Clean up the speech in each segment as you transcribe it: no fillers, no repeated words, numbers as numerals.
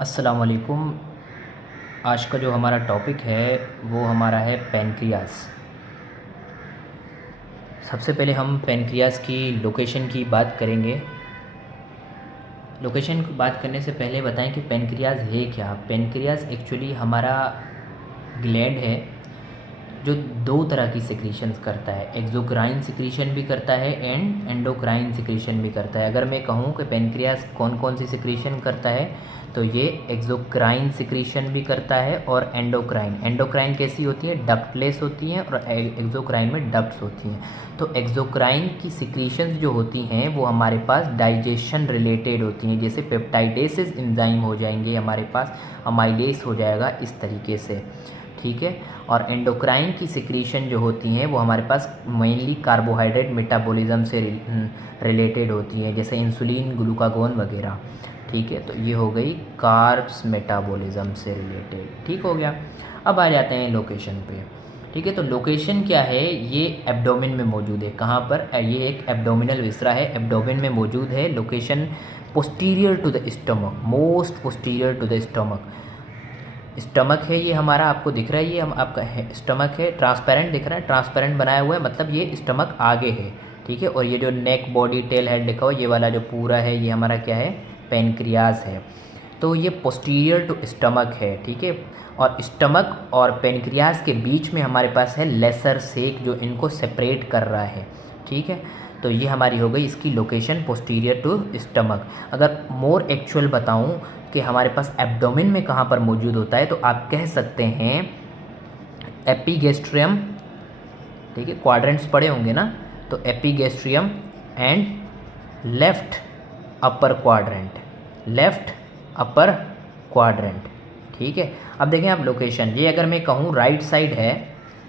अस्सलाम वालेकुम। आज का जो हमारा टॉपिक है वो हमारा है पैनक्रियास। सबसे पहले हम पैनक्रियास की लोकेशन की बात करेंगे। लोकेशन की बात करने से पहले बताएं कि पैनक्रियास है क्या। पैनक्रियास एक्चुअली हमारा ग्लैंड है जो दो तरह की सिक्रीशंस करता है। एक्सोक्राइन सिक्रीशन भी करता है एंड एंडोक्राइन सिक्रीशन भी करता है। अगर मैं कहूँ कि पैनक्रियास कौन कौन सी सिक्रीशन करता है तो ये एक्सोक्राइन सिक्रीशन भी करता है और एंडोक्राइन। एंडोक्राइन कैसी होती है? डक्टलेस होती हैं और एक्सोक्राइन में डक्ट्स होती हैं। तो एक्सोक्राइन की सिक्रीशंस जो होती हैं वो हमारे पास डाइजेशन रिलेटेड होती हैं। जैसे पेप्टाइडेसिस एंजाइम हो जाएंगे हमारे पास, अमाइलेस हो जाएगा इस तरीके से, ठीक है। और एंडोक्राइन की सिक्रीशन जो होती हैं वो हमारे पास मेनली कार्बोहाइड्रेट मेटाबॉलिज्म से रिलेटेड होती हैं, जैसे इंसुलिन, ग्लूकागोन वगैरह, ठीक है। तो ये हो गई कार्ब्स मेटाबॉलिज्म से रिलेटेड, ठीक हो गया। अब आ जाते हैं लोकेशन पे, ठीक है। तो लोकेशन क्या है? ये एब्डोमेन में मौजूद है। कहाँ पर? ये एक एब्डोमिनल विसरा है, एब्डोमेन में मौजूद है। Location posterior to the stomach, most posterior to the stomach. Stomach है ये हमारा, आपको दिख रहा है, ये हम आपका है स्टमक है, ट्रांसपेरेंट दिख रहा है, ट्रांसपेरेंट बनाया हुआ है, मतलब ये स्टमक आगे है, ठीक है। और ये जो नेक, बॉडी, टेल, हेड लिखा हुआ है, ये वाला जो पूरा है ये हमारा क्या है? पैनक्रियास है। तो ये पोस्टीरियर टू स्टमक है, ठीक है। और स्टमक और पैनक्रियास के बीच में हमारे पास है लेसर सेक जो इनको सेपरेट कर रहा है, ठीक है। तो ये हमारी हो गई इसकी लोकेशन, पोस्टीरियर टू स्टमक। अगर मोर एक्चुअल बताऊं कि हमारे पास एब्डोमेन में कहाँ पर मौजूद होता है तो आप कह सकते हैं एपिगैस्ट्रियम, ठीक है। क्वाड्रेंट्स पढ़े होंगे ना, तो epigastrium and left upper quadrant, left upper quadrant, ठीक है। अब देखें आप लोकेशन, ये अगर मैं कहूँ राइट साइड है,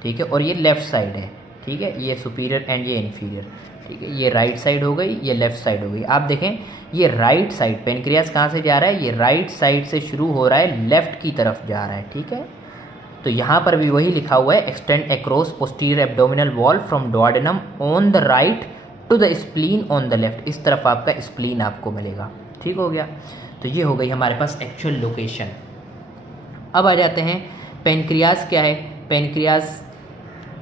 ठीक है, और ये लेफ़्ट साइड है, ठीक है, ये सुपीरियर एंड ये इन्फीरियर, ठीक है। ये राइट साइड हो गई, ये लेफ़्ट साइड हो गई। आप देखें ये राइट साइड पैनक्रियास कहाँ से जा रहा है? ये राइट साइड से शुरू हो रहा है, लेफ़्ट की तरफ जा रहा है, ठीक है। तो यहाँ पर भी वही लिखा हुआ है, extend across posterior abdominal wall from duodenum on the right to the spleen on the left. इस तरफ आपका स्प्लीन आपको मिलेगा, ठीक हो गया। तो ये हो गई हमारे पास एक्चुअल लोकेशन। अब आ जाते हैं पैनक्रियास क्या है। पैनक्रियास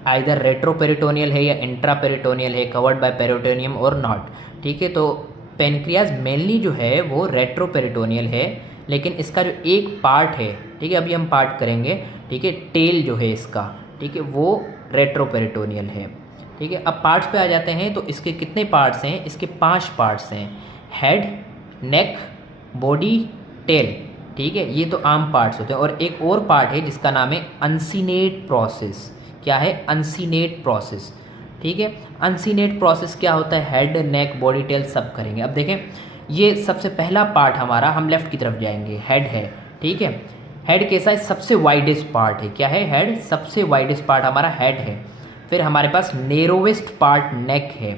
आइदर रेट्रोपेरिटोनियल है या इंट्रापेरिटोनियल है, कवर्ड बाय पेरिटोनियम और नॉट, ठीक है। तो पैनक्रियास मेनली जो है वो रेट्रोपेरिटोनियल है, लेकिन इसका जो एक पार्ट है, ठीक है, अभी हम पार्ट करेंगे, ठीक है, टेल जो है इसका, ठीक है, वो रेट्रोपेरिटोनियल है, ठीक है। अब पार्ट्स पे आ जाते हैं। तो इसके कितने पार्ट्स हैं? इसके 5 पार्ट्स हैं, हेड, नेक, बॉडी, टेल, ठीक है। ये तो आम पार्ट्स होते हैं। और एक और पार्ट है जिसका नाम है अनसीनेट प्रोसेस। क्या है? अनसीनेट प्रोसेस, ठीक है। अनसीनेट प्रोसेस क्या होता है? हेड, नेक, बॉडी, टेल सब करेंगे। अब देखें ये सबसे पहला पार्ट हमारा, हम लेफ़्ट की तरफ जाएंगे, हेड है, ठीक है। हेड कैसा है? सबसे वाइडेस्ट पार्ट है। क्या है? हेड, सबसे वाइडेस्ट पार्ट हमारा हेड है। फिर हमारे पास नेरोवेस्ट पार्ट नेक है।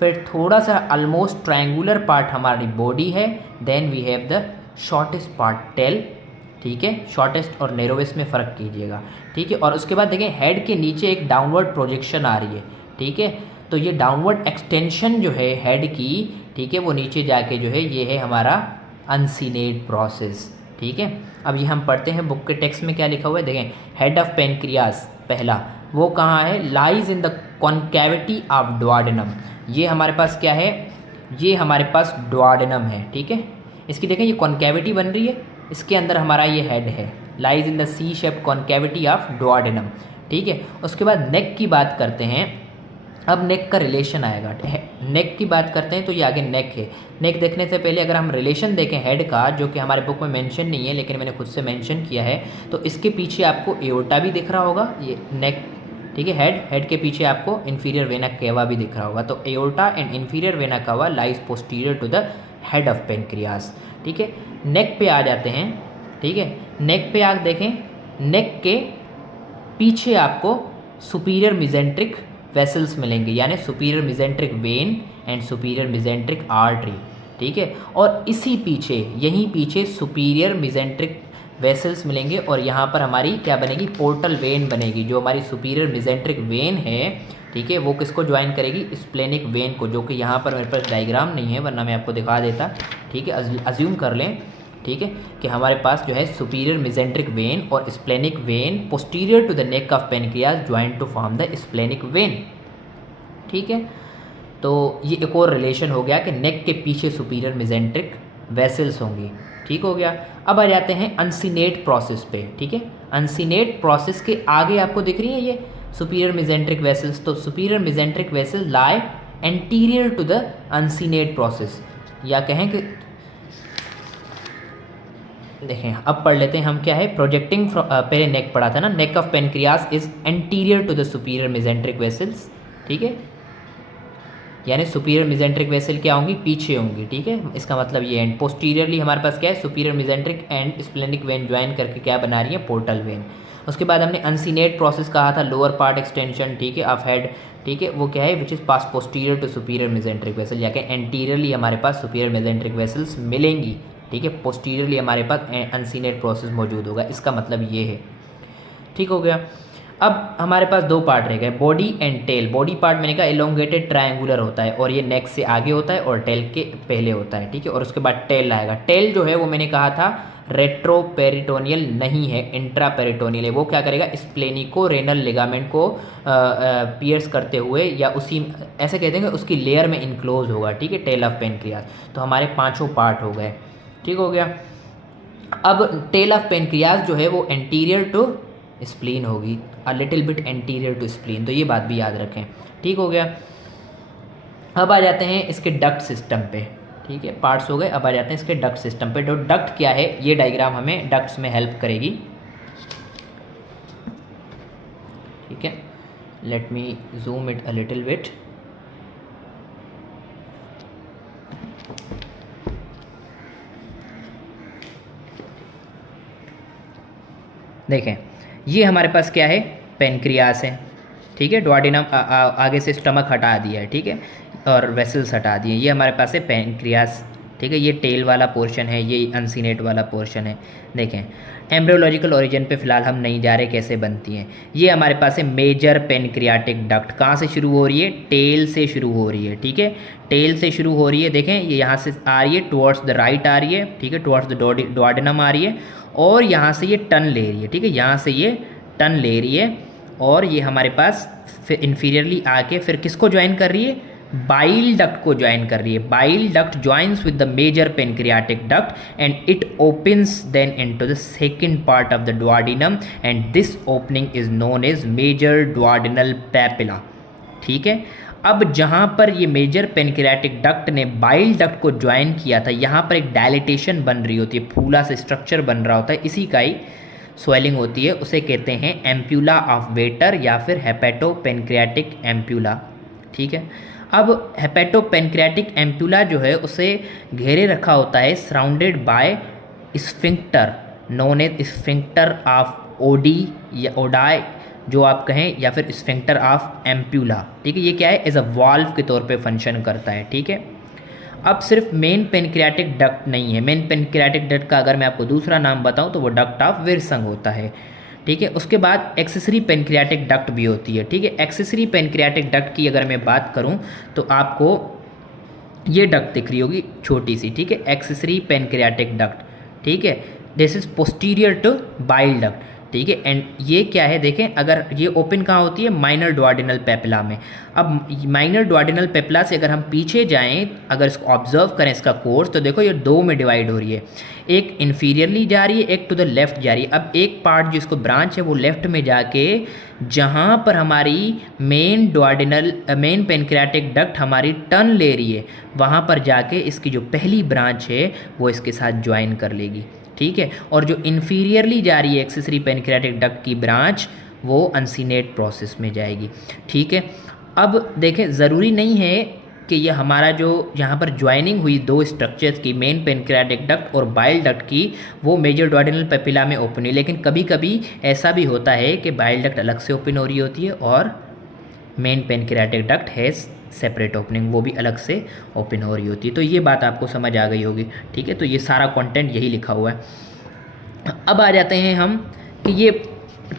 फिर थोड़ा सा ऑलमोस्ट ट्रायंगुलर पार्ट हमारी बॉडी है। Then we have the shortest part tail, ठीक है। शॉर्टेस्ट और नेरोवेस्ट में फ़र्क कीजिएगा, ठीक है। और उसके बाद देखें हेड के नीचे एक डाउनवर्ड प्रोजेक्शन आ रही है, ठीक है। तो ये डाउनवर्ड एक्सटेंशन जो है हेड की, ठीक है, वो नीचे जाके जो है ये है हमारा अनसीनेट प्रोसेस, ठीक है। अब ये हम पढ़ते हैं बुक के टेक्स्ट में क्या लिखा हुआ है, देखें हेड ऑफ पैनक्रियास पहला वो कहाँ है? Lies in the concavity of duodenum. ये हमारे पास क्या है? ये हमारे पास डुओडेनम है, ठीक है। इसकी देखें ये कॉन्केविटी बन रही है, इसके अंदर हमारा ये हेड है, lies in the C shape concavity of duodenum, ठीक है। उसके बाद नेक की बात करते हैं। अब नेक का रिलेशन आएगा, नेक की बात करते हैं तो ये आगे नेक है। नेक देखने से पहले अगर हम रिलेशन देखें हेड का, जो कि हमारे बुक में मेंशन नहीं है लेकिन मैंने खुद से मेंशन किया है, तो इसके पीछे आपको एओर्टा भी दिख रहा होगा, ये नेक, ठीक है। हेड के पीछे आपको इन्फीरियर वेना केवा भी दिख रहा होगा। तो aorta and inferior vena cava lies posterior to the head of pancreas, ठीक है। नेक पे आ जाते हैं, ठीक है। नेक पे आप देखें, नेक के पीछे आपको सुपीरियर मिजेंट्रिक वेसल्स मिलेंगे, यानी superior mesenteric when and superior mesenteric artery, ठीक है। और इसी पीछे, यहीं पीछे सुपीरियर मिजेंट्रिक वेसल्स मिलेंगे और यहाँ पर हमारी क्या बनेगी? पोर्टल वेन बनेगी। जो हमारी सुपीरियर मिजेंट्रिक वेन है, ठीक है, वो किसको ज्वाइन करेगी? स्प्लेनिक वेन को, जो कि यहाँ पर मेरे पास डायग्राम नहीं है वरना मैं आपको दिखा देता, ठीक है। अज्यूम कर लें ठीक है, कि हमारे पास जो है सुपीरियर मेसेंट्रिक वेन और splenic vein posterior to the neck of pancreas join to form the splenic vein. ठीक है, तो ये एक और रिलेशन हो गया कि नेक के पीछे सुपीरियर मेसेंट्रिक वेसल्स होंगी। ठीक हो गया। अब आ जाते हैं अनसिनेट प्रोसेस पे। ठीक है, अनसिनेट प्रोसेस के आगे आपको दिख रही है ये सुपीरियर मेसेंट्रिक वेसल्स। तो superior mesenteric vessel lie anterior to the uncinate process, या कहें कि देखें अब पढ़ लेते हैं हम क्या है। प्रोजेक्टिंग पहले नेक पढ़ा था ना, neck of pancreas is anterior to the superior mesenteric vessels. ठीक है, यानी सुपीरियर मेसेंट्रिक वेसल क्या होंगी, पीछे होंगी। ठीक है, इसका मतलब ये एंड पोस्टीरियरली हमारे पास क्या है, superior mesenteric and splenic when join करके क्या बना रही है, पोर्टल वेन। उसके बाद हमने अनसिनेट प्रोसेस कहा था, लोअर पार्ट एक्सटेंशन, ठीक है, ऑफ हेड। ठीक है, वो क्या है, which is pass posterior to superior mesenteric vessel, या कि एंटीरियरली हमारे पास सुपीरियर मेसेंट्रिक वेसल्स मिलेंगी। ठीक है, पोस्टीरियरली हमारे पास अनसिनेट प्रोसेस मौजूद होगा, इसका मतलब ये है। ठीक हो गया। अब हमारे पास दो पार्ट रह गए, body and tail. Body part मैंने कहा एलोंगेटेड ट्रायंगुलर होता है और ये नेक से आगे होता है और टेल के पहले होता है। ठीक है, और उसके बाद टेल आएगा। टेल जो है वो मैंने कहा था रेट्रोपेरिटोनियल नहीं है, इंट्रापेरिटोनियल है। वो क्या करेगा, स्प्लेनिको रेनल लिगामेंट को पियर्स करते हुए, या उसी ऐसे कहते हैं कि उसकी लेयर में इनक्लोज होगा। ठीक है, टेल ऑफ पेनक्रियास। तो हमारे पांचों पार्ट हो गए। ठीक हो गया। अब टेल ऑफ पेनक्रियास जो है वो एंटीरियर टू स्प्लीन होगी, a little bit anterior to spleen, तो ये बात भी याद रखें। ठीक हो गया। अब आ जाते हैं इसके डक्ट सिस्टम पे। ठीक है, पार्ट्स हो गए। अब आ जाते हैं इसके डक्ट सिस्टम पे। तो डक्ट क्या है, ये डायग्राम हमें डक्ट्स में हेल्प करेगी। ठीक है, let me zoom it a little bit. देखें, ये हमारे पास क्या है, पेनक्रियास है। ठीक है, डुओडेनम आगे से स्टमक हटा दिया है। ठीक है, और वेसल्स हटा दिए। ये हमारे पास है पेनक्रियास। ठीक है, ये टेल वाला पोर्शन है, ये अनसिनेट वाला पोर्शन है। देखें, एम्ब्रियोलॉजिकल ओरिजिन पे फिलहाल हम नहीं जा रहे कैसे बनती हैं। ये हमारे पास है मेजर पेनक्रियाटिक डक्ट। कहाँ से शुरू हो रही है, टेल से शुरू हो रही है। ठीक है, टेल से शुरू हो रही है। देखें, ये यहाँ से आ रही है, टुवर्ड्स द राइट आ रही है। ठीक है, टुवर्ड्स द डुओडेनम आ रही है, और यहाँ से ये टर्न ले रही है। ठीक है, यहाँ से ये टर्न ले रही है, और ये हमारे पास फिर इन्फीरियरली आके फिर किसको ज्वाइन कर रही है, बाइल डक्ट को ज्वाइन कर रही है। Bile duct joins with the major pancreatic duct and it opens then into the second part of the duodenum and this opening is known as major duodenal papilla. ठीक है, अब जहाँ पर ये मेजर पेनक्रियाटिक डक्ट ने bile duct को join किया था, यहाँ पर एक डायलिटेशन बन रही होती है, फूला सा स्ट्रक्चर बन रहा होता है, इसी का ही स्वेलिंग होती है। उसे कहते हैं एम्प्यूला ऑफ वेटर या फिर हेपेटो पेनक्रियाटिक एम्प्यूला। ठीक है, अब हेपेटो पेनक्रियाटिक एम्प्यूला जो है उसे घेरे रखा होता है surrounded by sphincter known as sphincter of Oddi या ओडाई जो आप कहें, या फिर स्फिंक्टर ऑफ एम्प्यूला। ठीक है, ये क्या है, एज अ वाल्व के तौर पे फंक्शन करता है। ठीक है, अब सिर्फ मेन पेनक्रियाटिक डक्ट नहीं है। मेन पेनक्रियाटिक डक्ट का अगर मैं आपको दूसरा नाम बताऊं तो वो डक्ट ऑफ विरसंग होता है। ठीक है, उसके बाद एक्सेसरी पेनक्रियाटिक डक्ट भी होती है। ठीक है, एक्सेसरी पेनक्रियाटिक डक्ट की अगर मैं बात करूं तो आपको ये डक्ट दिख रही होगी छोटी सी। ठीक है, एक्सेसरी पेनक्रियाटिक डक्ट। ठीक है, this is posterior to bile duct. ठीक है, एंड ये क्या है, देखें, अगर ये ओपन कहाँ होती है, माइनर डुओडेनल पेपिला में। अब माइनर डुओडेनल पेपिला से अगर हम पीछे जाएं, अगर इसको ऑब्जर्व करें इसका कोर्स, तो देखो ये दो में डिवाइड हो रही है, एक इन्फीरियरली जा रही है, एक टू द लेफ्ट जा रही है। अब एक पार्ट जिसको ब्रांच है वो लेफ्ट में जाके जहाँ पर हमारी मेन पेनक्रियाटिक डक्ट हमारी टर्न ले रही है, वहाँ पर जाके इसकी जो पहली ब्रांच है वो इसके साथ ज्वाइन कर लेगी। ठीक है, और जो इन्फीरियरली जा रही है एक्सेसरी पेनक्रियाटिक डक्ट की ब्रांच, वो अनसिनेट प्रोसेस में जाएगी। ठीक है, अब देखें, ज़रूरी नहीं है कि ये हमारा जो यहाँ पर ज्वाइनिंग हुई दो स्ट्रक्चर्स की, मेन पेनक्रियाटिक डक्ट और बाइल डक्ट की, वो मेजर डुओडेनल पेपिला में ओपन हुई। लेकिन कभी कभी ऐसा भी होता है कि बाइल डक्ट अलग से ओपन हो रही होती है और main pancreatic duct has separate opening, वो भी अलग से ओपन हो रही होती है। तो ये बात आपको समझ आ गई होगी। ठीक है, तो ये सारा कंटेंट यही लिखा हुआ है। अब आ जाते हैं हम कि ये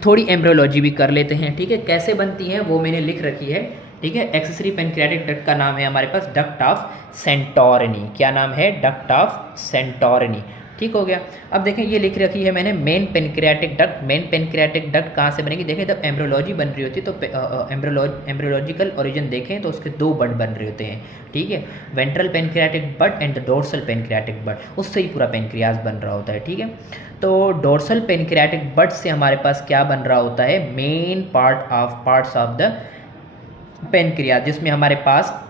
थोड़ी एम्ब्रियोलॉजी भी कर लेते हैं। ठीक है, कैसे बनती हैं वो मैंने लिख रखी है। ठीक है, एक्सेसरी पेनक्रियाटिक डक्ट का नाम है हमारे पास डक्ट ऑफ सेंटोरिनी। क्या नाम है, डक्ट ऑफ सेंटोरिनी। ठीक हो गया। अब देखें ये लिख रखी है मैंने main pancreatic duct. Main pancreatic duct कहाँ से बनेगी, देखें जब एम्ब्रियोलॉजी बन रही होती है तो एम्ब्रियोलॉजिकल ओरिजिन देखें तो उसके दो बड बन रहे होते हैं, ठीक है, ventral pancreatic bud and the dorsal pancreatic bud, उससे ही पूरा पेनक्रियाज बन रहा होता है, ठीक है। तो डोर्सल पेनक्रियाटिक बड से हमारे पास क्या बन रहा होता है, main parts of the pancreas, जिसमें हमारे पास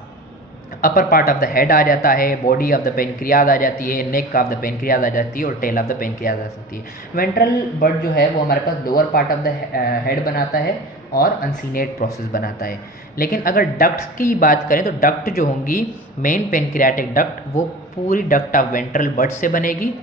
upper part of the head आ जाता है, बॉडी ऑफ द पेनक्रियाज आ जाती है, नेक ऑफ द पेनक्रियाज आ जाती है और टेल ऑफ द पेनक्रियाज आ सकती है। वेंट्रल बड जो है वो हमारे पास lower part of the head बनाता है और अनसीनेट प्रोसेस बनाता है। लेकिन अगर डक्ट की बात करें तो डक्ट जो होंगी मेन पेनक्रियाटिक डक्ट वो पूरी डक्ट ऑफ वेंट्रल बड से बनेगी,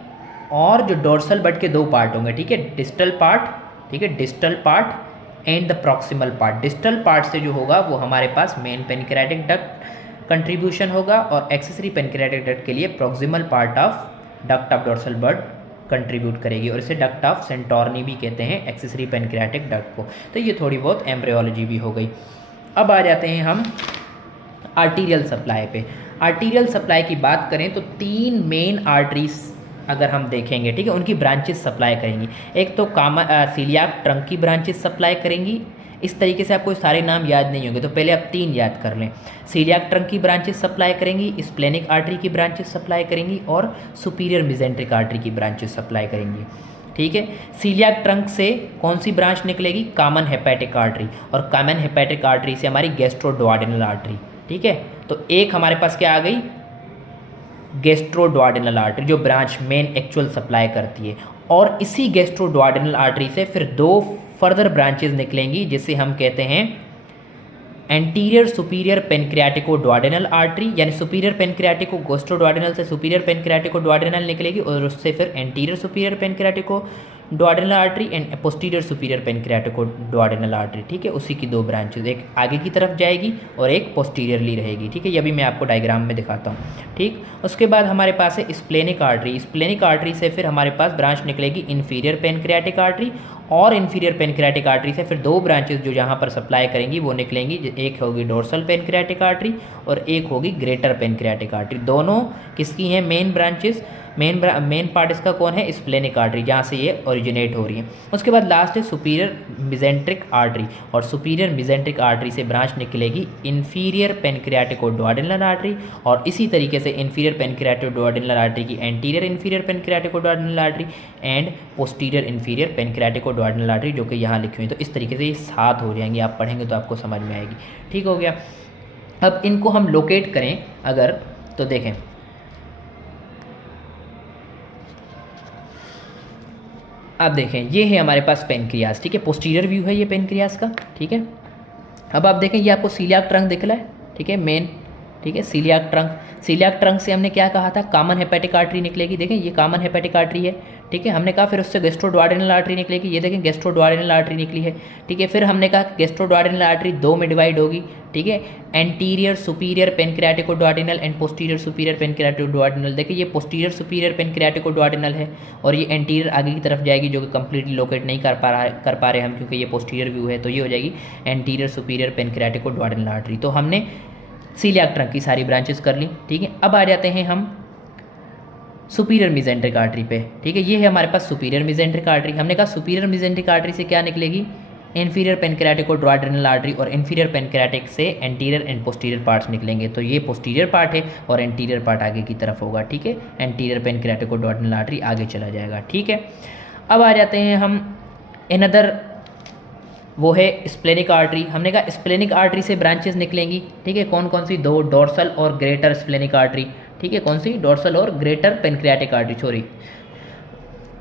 और जो डोर्सल बड के दो पार्ट होंगे, ठीक है, डिस्टल पार्ट, ठीक है, distal part and the proximal part. Distal part से जो होगा वो हमारे पास मेन पेनक्रियाटिक डक्ट कंट्रीब्यूशन होगा और एक्सेसरी पेनक्रियाटिक डक्ट के लिए proximal part of duct of dorsal bud contribute करेगी, और इसे डक्ट ऑफ सेंटोर्नी भी कहते हैं एक्सेसरी पेनक्रियाटिक डक्ट को। तो ये थोड़ी बहुत एम्ब्रियोलॉजी भी हो गई। अब आ जाते हैं हम आर्टीरियल सप्लाई पे। आर्टीरियल सप्लाई की बात करें तो तीन मेन आर्टरीज अगर हम देखेंगे, ठीक है, उनकी ब्रांचेस सप्लाई करेंगी। एक तो सीलियाक ट्रंक की ब्रांचेस सप्लाई करेंगी। इस तरीके से आपको सारे नाम याद नहीं होंगे तो पहले आप तीन याद कर लें। सीलियाक ट्रंक की ब्रांचेस सप्लाई करेंगी, स्प्लेनिक आर्टरी की ब्रांचेस सप्लाई करेंगी और सुपीरियर मिजेंट्रिक आर्टरी की ब्रांचेस सप्लाई करेंगी, ठीक है। सीलियाक ट्रंक से कौन सी ब्रांच निकलेगी, कॉमन हेपेटिक आर्टरी, और कॉमन हेपेटिक आर्टरी से हमारी गैस्ट्रोडुओडेनल आर्टरी, ठीक है। तो एक हमारे पास क्या आ गई, गैस्ट्रोडुओडेनल आर्टरी जो ब्रांच मेन एक्चुअल सप्लाई करती है, और इसी गैस्ट्रोडुओडेनल आर्टरी से फिर दो फर्दर ब्रांचेज निकलेंगी जिसे हम कहते हैं anterior superior pancreatico duodenal artery, यानी सुपीरियर पेनक्रियाटिको गैस्ट्रोडुओडेनल से सुपीरियर पेनक्रियाटिको डुओडेनल निकलेगी और उससे फिर anterior superior pancreatico duodenal artery and posterior superior pancreatico duodenal artery, ठीक है। उसी की दो ब्रांचेज, एक आगे की तरफ जाएगी और एक पोस्टीरियरली रहेगी, ठीक है। ये भी मैं आपको डायग्राम में दिखाता हूँ, ठीक। उसके बाद हमारे पास है स्प्लेनिक आर्टरी। स्प्लेनिक आर्टरी से फिर हमारे पास ब्रांच निकलेगी इन्फीरियर पेनक्रियाटिक आर्टरी, और इन्फीरियर पेनक्रियाटिक आर्टरी से फिर दो ब्रांचेस जो यहाँ पर सप्लाई करेंगी वो निकलेंगी, एक होगी डोर्सल पेनक्रियाटिक आर्टरी और एक होगी ग्रेटर पेनक्रियाटिक आर्टरी। दोनों किसकी हैं, मेन ब्रांचेस। मेन पार्ट इसका कौन है, स्प्लेनिक आर्टरी, जहाँ से ये ओरिजिनेट हो रही है। उसके बाद लास्ट है सुपीरियर मिजेंट्रिक आर्टरी, और सुपीरियर मिजेंट्रिक आर्टरी से ब्रांच निकलेगी इन्फीरियर पेनक्रियाटिको डुओडेनल आर्टरी, और इसी तरीके से इन्फीरियर पेनक्रियाटिको डुओडेनल आर्टरी की anterior inferior pancreatico duodenal artery and posterior inferior pancreatico duodenal artery, जो कि यहाँ लिखी हुई है। तो इस तरीके से ये 7 हो जाएंगी, आप पढ़ेंगे तो आपको समझ में आएगी, ठीक हो गया। अब इनको हम लोकेट करें अगर, तो देखें आप देखें ये है हमारे पास पेनक्रियाज, ठीक है, पोस्टीरियर व्यू है ये पेनक्रियाज का, ठीक है। अब आप देखें ये आपको सीलियाक ट्रंक दिख रहा है, ठीक है, मेन, ठीक है, सीलियाक ट्रंक। सीलियाक ट्रंक से हमने क्या कहा था, कॉमन हेपेटिक आर्टरी निकलेगी, देखें ये कॉमन हेपेटिक आर्टरी है, ठीक है। हमने कहा फिर उससे गैस्ट्रोडुओडेनल आर्टरी निकलेगी, ये देखें गैस्ट्रोडुओडेनल आर्टरी निकली है, ठीक है। फिर हमने कहा गैस्ट्रोडुओडेनल आर्टरी दो में डिवाइड होगी, ठीक है, anterior superior pancreatico duodenal and posterior superior pancreatico duodenal. देखिए ये पोस्टीरियर सुपीरियर पेनक्रियाटिको डुओडेनल है और ये एंटीरियर आगे की तरफ जाएगी, जो कि कंप्लीटली लोकेट नहीं कर पा रहे हम क्योंकि ये पोस्टीरियर व्यू है, तो ये हो जाएगी anterior superior pancreatico duodenal artery. तो हमने सीलियाक ट्रंक की सारी ब्रांचेस कर ली, ठीक है। अब आ जाते हैं हम सुपीरियर मिजेंट्रिक आर्टरी पे, ठीक है। ये है हमारे पास सुपीरियर मिजेंट्रिक आर्टरी। हमने कहा सुपीरियर मिजेंट्रिक आर्टरी से क्या निकलेगी, इन्फीरियर पेनक्रियाटिको डुओडेनल आर्टरी, और इन्फीरियर पेनक्रियाटिक से एंटीरियर एंड पोस्टीरियर पार्ट्स निकलेंगे। तो ये पोस्टीरियर पार्ट है और एंटीरियर पार्ट आगे की तरफ होगा, ठीक है। एंटीरियर पेनक्रियाटिको डुओडेनल आर्टरी आगे चला जाएगा, ठीक है। अब आ जाते हैं हम अनदर, वो है स्प्लेनिक आर्टरी। हमने कहा स्प्लेनिक आर्टरी से ब्रांचेस निकलेंगी, ठीक है। कौन कौन सी, दो, डोर्सल और ग्रेटर स्प्लेनिक आर्टरी, ठीक है। कौन सी, डोर्सल और ग्रेटर पेनक्रियाटिक आर्टरी, सॉरी।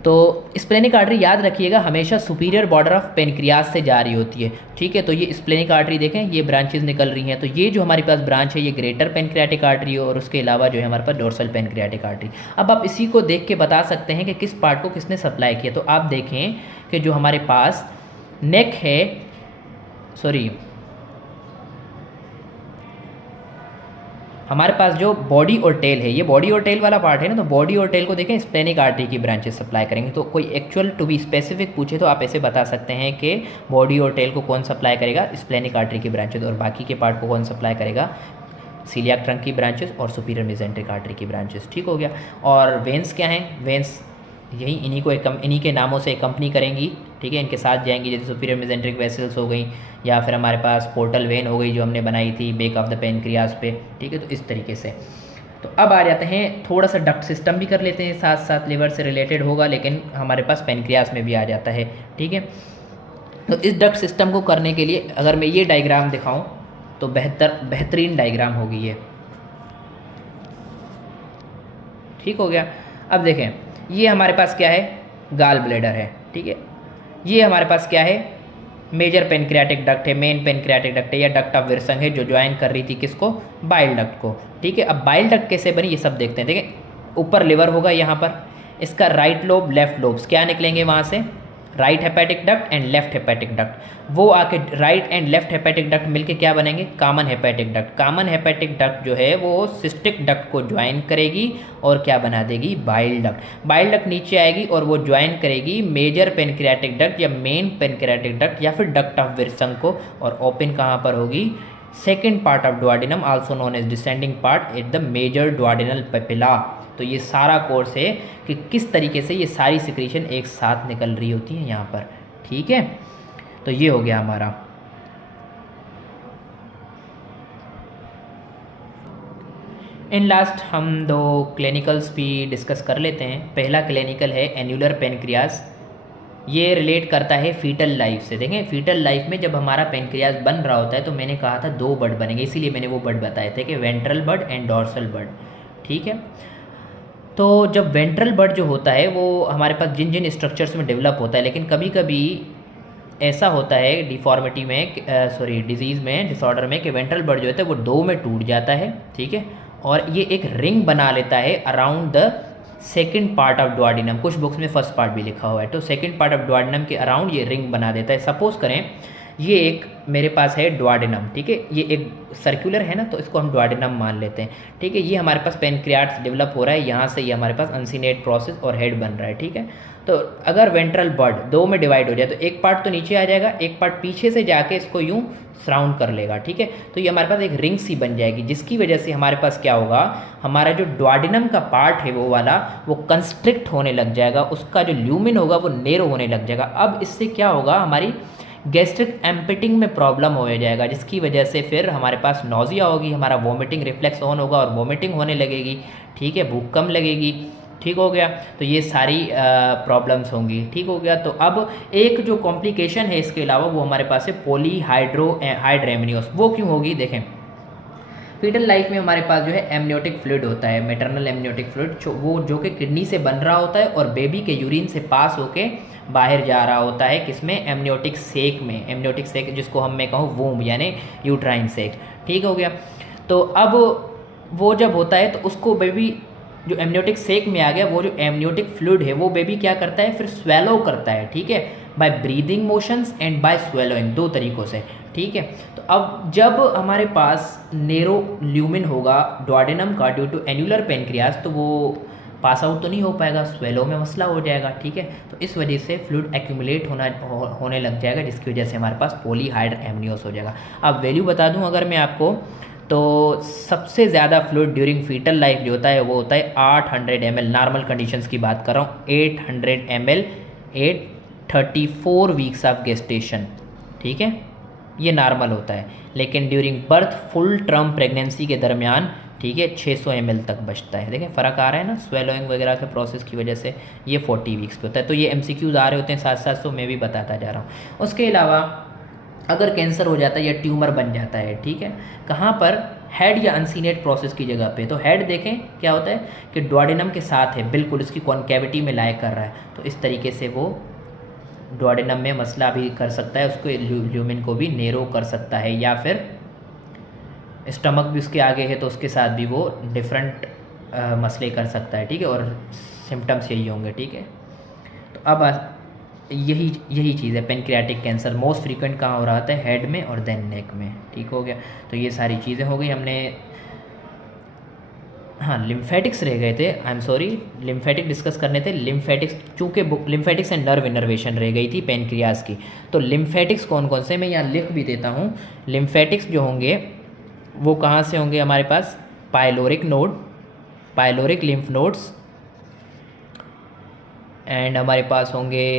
तो स्प्लेनिक आर्टरी याद रखिएगा हमेशा सुपीरियर बॉर्डर ऑफ पेनक्रियाज से जा रही होती है, ठीक है। तो ये स्प्लेनिक आर्टरी देखें ये ब्रांचेस निकल रही हैं, तो ये जो हमारे पास ब्रांच है ये ग्रेटर पेनक्रियाटिक आर्टरी और उसके अलावा जो है हमारे पास डोर्सल पेनक्रियाटिक आर्टरी। अब आप इसी को देख के बता सकते हैं कि किस पार्ट को किसने सप्लाई किया। तो आप देखें कि जो हमारे पास नेक है, सॉरी, हमारे पास जो बॉडी और टेल है, ये बॉडी और टेल वाला पार्ट है ना, तो बॉडी और टेल को देखें स्प्लेनिक आर्टरी की ब्रांचेस सप्लाई करेंगे। तो कोई एक्चुअल टू बी स्पेसिफिक पूछे तो आप ऐसे बता सकते हैं कि बॉडी और टेल को कौन सप्लाई करेगा, स्प्लेनिक आर्टरी की ब्रांचेस, और बाकी के पार्ट को कौन सप्लाई करेगा, सीलियाक ट्रंक की ब्रांचेस और सुपीरियर मिजेंट्रिक आर्टरी की ब्रांचेस, ठीक हो गया। और वेंस क्या हैं, वेंस यही इन्हीं के नामों से कंपनी करेंगी, ठीक है, इनके साथ जाएंगी, जैसे सुपीरियर मेसेंट्रिक वेसल्स हो गई, या फिर हमारे पास पोर्टल वेन हो गई जो हमने बनाई थी बेक ऑफ द पेनक्रियाज पे, ठीक है। तो इस तरीके से तो अब आ जाते हैं, थोड़ा सा डक्ट सिस्टम भी कर लेते हैं, साथ साथ लिवर से रिलेटेड होगा लेकिन हमारे पास पेनक्रियाज में भी आ जाता है, ठीक है। तो इस डक्ट सिस्टम को करने के लिए अगर मैं ये डायग्राम दिखाऊं तो बेहतरीन डायग्राम होगी ये, ठीक हो गया। अब देखें, ये हमारे पास क्या है, गाल ब्लैडर है, ठीक है। ये हमारे पास क्या है, मेजर पेनक्रियाटिक डक्ट है, मेन पेनक्रियाटिक डक्ट है, या डक्ट ऑफ विर्सन है जो ज्वाइन कर रही थी किसको, बाइल डक्ट को, ठीक है। अब बाइल डक्ट कैसे बनी ये सब देखते हैं, ठीक है। ऊपर लिवर होगा यहाँ पर, इसका राइट लोब लेफ्ट लोब्स क्या निकलेंगे वहाँ से, right hepatic duct and left hepatic duct, वो आके right and left hepatic duct मिलके क्या बनेंगे, common hepatic duct. Common hepatic duct जो है वो सिस्टिक डक्ट को ज्वाइन करेगी और क्या बना देगी, बाइल डक्ट। बाइल डक्ट नीचे आएगी और वो ज्वाइन करेगी मेजर पेनक्रियाटिक डक्ट या मेन पेनक्रियाटिक डक्ट या फिर डक्ट ऑफ विर्सन को, और ओपन कहाँ पर होगी, second part of duodenum also known as descending part at the major duodenal papilla. तो ये सारा कोर्स है कि किस तरीके से ये सारी सिक्रीशन एक साथ निकल रही होती है यहाँ पर, ठीक है। तो ये हो गया हमारा। इन लास्ट हम 2 क्लिनिकल्स भी डिस्कस कर लेते हैं। पहला क्लिनिकल है एन्युलर पेनक्रियाज, ये रिलेट करता है फीटल लाइफ से। देखें, फीटल लाइफ में जब हमारा पेनक्रियाज बन रहा होता है तो मैंने कहा था 2 बड बनेंगे, इसीलिए मैंने वो बड बताए थे कि वेंट्रल बड एंड डॉर्सल बड, ठीक है। तो जब वेंट्रल बड जो होता है वो हमारे पास जिन जिन स्ट्रक्चर्स में डेवलप होता है, लेकिन कभी कभी ऐसा होता है डिफॉर्मिटी में, डिजीज़ में, डिसऑर्डर में, कि वेंट्रल बड जो होता है वो 2 में टूट जाता है, ठीक है, और ये एक रिंग बना लेता है around the second part of duodenum. कुछ बुक्स में फर्स्ट पार्ट भी लिखा हुआ है, तो सेकेंड पार्ट ऑफ डुओडेनम के अराउंड ये रिंग बना देता है। सपोज करें ये एक मेरे पास है डुओडेनम, ठीक है, ये एक सर्कुलर है ना, तो इसको हम डुओडेनम मान लेते हैं, ठीक है। ये हमारे पास पेनक्रियाट्स डेवलप हो रहा है, यहाँ से ये हमारे पास अनसिनेट प्रोसेस और हेड बन रहा है, ठीक है। तो अगर वेंट्रल बड 2 में डिवाइड हो जाए तो एक पार्ट तो नीचे आ जाएगा, एक पार्ट पीछे से जाके इसको यूँ सराउंड कर लेगा, ठीक है। तो ये हमारे पास एक रिंग सी बन जाएगी, जिसकी वजह से हमारे पास क्या होगा, हमारा जो डुओडेनम का पार्ट है वो वाला वो कंस्ट्रिक्ट होने लग जाएगा, उसका जो ल्यूमिन होगा वो नेरो होने लग जाएगा। अब इससे क्या होगा, हमारी गैस्ट्रिक एम्पिटिंग में प्रॉब्लम हो जाएगा, जिसकी वजह से फिर हमारे पास नोजिया होगी, हमारा वोमिटिंग रिफ्लेक्स ऑन होगा और वोमिटिंग होने लगेगी, ठीक है, भूख कम लगेगी, ठीक हो गया। तो ये सारी प्रॉब्लम्स होंगी, ठीक हो गया। तो अब एक जो कॉम्प्लिकेशन है इसके अलावा वो हमारे पास है पॉलीहाइड्रोएमनियोस। वो क्यों होगी, देखें, फीटल लाइफ में हमारे पास जो है एमनियोटिक फ्लूइड होता है, मैटरनल एमनियोटिक फ्लूइड, वो जो कि किडनी से बन रहा होता है और बेबी के यूरिन से पास होके बाहर जा रहा होता है, किसमें, एमनियोटिक सेक में, एमनियोटिक सेक जिसको हम मैं कहूँ वूम यानी यूट्राइन सेक, ठीक हो गया। तो अब वो जब होता है तो उसको बेबी जो एमनियोटिक सेक में आ गया, वो जो एमनियोटिक फ्लूइड है वो बेबी क्या करता है, फिर स्वेलो करता है, ठीक है, by breathing motions and by swallowing, 2 तरीक़ों से, ठीक है। तो अब जब हमारे पास नेरो ल्यूमिन होगा डुओडेनम का ड्यू टू एन्युलर पेनक्रियाज, तो वो पास आउट तो नहीं हो पाएगा, स्वेलो में मसला हो जाएगा, ठीक है। तो इस वजह से फ्लूइड एक्यूमुलेट होने लग जाएगा, जिसकी वजह से हमारे पास पॉलीहाइड्रोएमनियोस हो जाएगा। अब वैल्यू बता दूं अगर मैं आपको, तो सबसे ज़्यादा फ्लूइड ड्यूरिंग फीटल लाइफ जो होता है वो होता है 800 ml, नॉर्मल कंडीशंस की बात कर रहा हूँ, 800 ml at 34 weeks of gestation, ठीक है, ये नॉर्मल होता है। लेकिन during birth full term pregnancy के दरमियान, ठीक है, 600 ml तक बचता है। देखें फ़र्क आ रहा है ना, स्वेलोइंग वगैरह के प्रोसेस की वजह से ये 40 वीक्स पे होता है। तो ये MCQs आ रहे होते हैं साथ साथ, तो मैं भी बताता जा रहा हूँ। उसके अलावा अगर कैंसर हो जाता है या ट्यूमर बन जाता है, ठीक है, कहाँ पर, हेड या अनसीनेट प्रोसेस की जगह पे, तो हेड देखें क्या होता है कि डुओडेनम के साथ है, बिल्कुल इसकी कॉन्केविटी में लाया कर रहा है, तो इस तरीके से वो डुओडेनम में मसला भी कर सकता है, उसको ल्यूमिन को भी नेरो कर सकता है, या फिर स्टमक भी उसके आगे है तो उसके साथ भी वो डिफरेंट मसले कर सकता है, ठीक है, और सिम्टम्स यही होंगे, ठीक है। तो अब यही चीज़ है, पेनक्रियाटिक कैंसर मोस्ट फ्रीक्वेंट कहाँ हो रहा था है, हेड में और देन नेक में, ठीक हो गया। तो ये सारी चीज़ें हो गई हमने। हाँ, लिम्फेटिक्स रह गए थे, I am sorry, lymphatic discuss करने थे। लिम्फेटिक्स चूँकि लिम्फेटिक्स एंड नर्व इनर्वेशन रह गई थी पेनक्रियाज की, तो लिम्फेटिक्स कौन कौन से, मैं यहाँ लिख भी देता हूँ। लिम्फेटिक्स जो होंगे वो कहाँ से होंगे हमारे पास, pyloric node, pyloric lymph nodes, and हमारे पास होंगे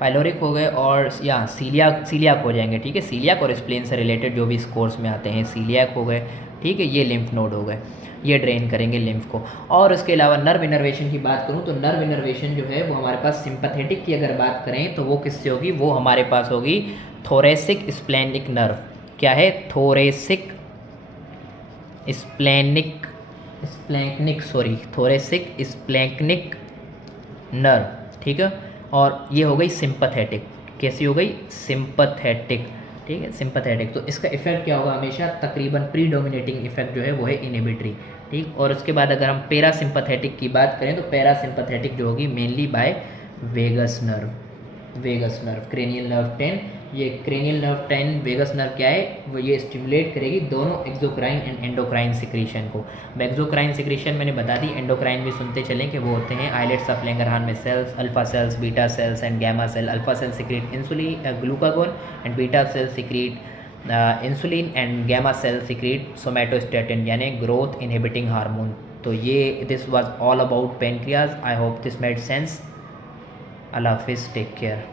पाइलोरिक हो गए और या सीलियाक हो जाएंगे, ठीक है। सीलियाक और स्प्लेन से रिलेटेड जो भी इस कोर्स में आते हैं सीलियाक हो गए, ठीक है। ये लिम्फ नोड हो गए, ये ड्रेन करेंगे लिम्फ को। और उसके अलावा नर्व इनर्वेशन की बात करूँ तो नर्व इनर्वेशन जो है वो हमारे पास सिंपैथेटिक की अगर बात करें तो वो किससे होगी, वो हमारे पास होगी थोरेसिक स्प्लेनिक नर्व। क्या है, thoracic splenic splanchnic sorry thoracic splanchnic nerve, ठीक है। और ये हो गई सिंपैथेटिक, कैसी हो गई, सिंपैथेटिक, ठीक है, सिंपैथेटिक। तो इसका इफेक्ट क्या होगा, हमेशा तकरीबन प्रीडोमिनेटिंग इफेक्ट जो है वो है इनहिबिटरी, ठीक। और उसके बाद अगर हम पैरासिम्पैथेटिक की बात करें तो पैरासिम्पैथेटिक जो होगी mainly by vagus nerve, vagus nerve, cranial nerve 10। ये क्रेनियल नर्व 10 वेगस नर्व क्या है, वो ये स्टिमुलेट करेगी दोनों एक्सोक्राइन एंड एंडोक्राइन सिक्रीशन को। एक्सोक्राइन सिक्रीशन मैंने बता दी, एंडोक्राइन भी सुनते चलें कि वो होते हैं आइलेट्स ऑफ लैंगरहान में cells, alpha cells, beta cells and gamma cell. Alpha cell secrete insulin glucagon and beta cell secrete insulin and gamma cell secrete somatostatin यानी ग्रोथ इनहिबिटिंग हार्मोन। तो ये this was all about pancreas. I hope this made sense. अल्लाह हाफिज़, take care.